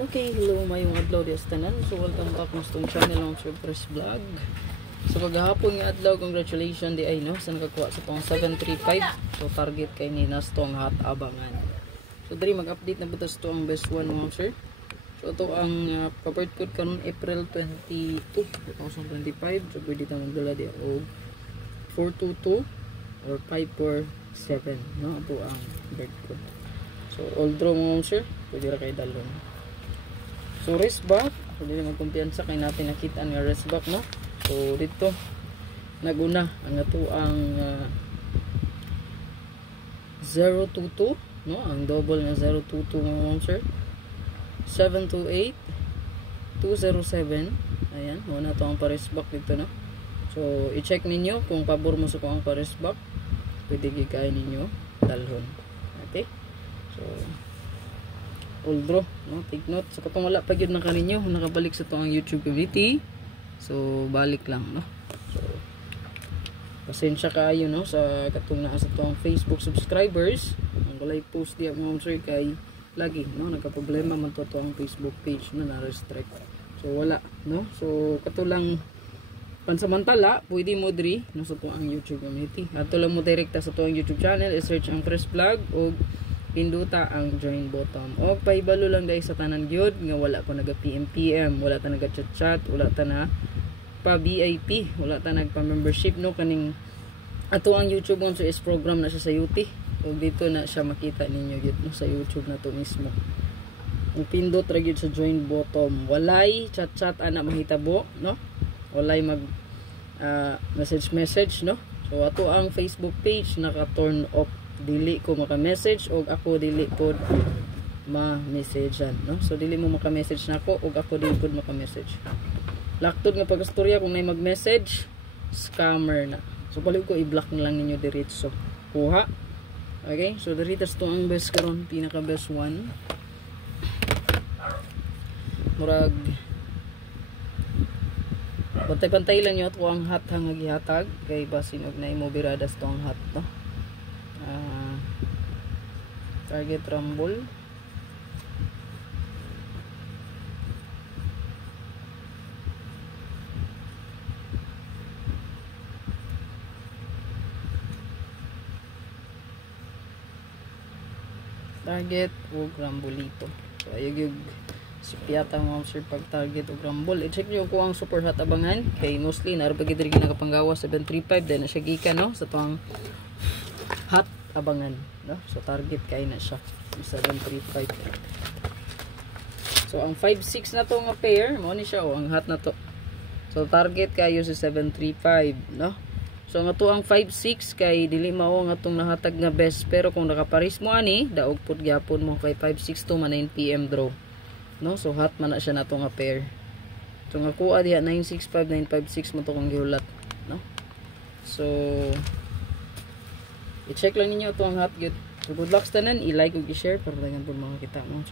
Okay, hello mayong adlaw di tanan. So welcome back mo sa channel ng Surprise Vlog. So kagahapon nga adlaw, congratulations di ay no sa nakakuha sa tong 735. So target kay ni nas tong hot abangan. So diri mag-update na butas to ang best one mo sir. So ito ang pa-birth code karon April 22, 2025. So pwede ta magdala di og 422 or 547 no ito ang birth code. So all draw mo sir, pwede ra kay dalon. So rest back, so dili magkumpiyansa kay natin nakita nga rest back no. So dito naguna ang ato ang 022 no, ang double nga 022 mga sir. 728 207. Ayan, muna to ang pa-rest back dito no. So i-check ninyo kung pabor mo sa kung pa-rest back, pwede gikain ninyo dalhon. Okay? So all draw no, take note so katong wala pa gyud na kaninyo nakabalik sa tuang YouTube community, so balik lang no. So pasensya kaayo no sa katong naa sa tuang Facebook subscribers ang walay post diya mga sir kay lagi no nagka-problema man to tuang Facebook page no na restrict, so wala no. So kato lang pansamantala pwede mo diri no sa tuang YouTube community, ato lang mo direkta sa tuang YouTube channel, i-search ang Press Vlog o pinduta ang join button. O paibalo lang guys sa tanan gyud nga wala ko naga PM, wala ta naga chat, wala ta na pa VIP, wala ta nagpa membership no kaning ato ang YouTube mo so is program na siya sa UT. So dito na siya makita ninyo gyud no sa YouTube na to mismo. Ang pindot ra gyud sa join button. Walay chat ana mahitabo no. Walay mag message no. So ato ang Facebook page naka turn off, dili ko maka-message og ako dili pod ma-messagean no. So dili mo maka-message nako og ako dili pod maka-message. Laktod nga pagastorya kung nay mag-message, scammer na. So pali ko i-block na lang ninyo diretso. Kuha. Okay? So diritas to ang best karon, pinaka best one. Murag pantay-pantay lang nyo ito ang hot hang gihatag kay basin og nay mo biradas to ang hot no. Target rumble target o rumbolito. So ayog yung sipyata mo sir pag target o rumble. I-check nyo kung ang super hot abangan kay mostly narapagid rin nakapanggawa 735 din na siya gika no sa tuang hot abangan no. So target kay na siya 735. So ang 5-6 na to nga pair mo ni siya o ang hot na to. So target kayo sa 735 no. So nga to ang 5-6 kay dili mao nga tong nahatag nga best, pero kung nakaparis mo ani daog pud gyapon mo kay 5-6 to 9 PM draw no. So hot man na siya na to nga pair. So nga kuha diha 965 956 mo to kung gihulat no. So i-check lang ninyo ito ang hot good. So good luck tanan, i-like ug i-share para dagan pud makakita mo.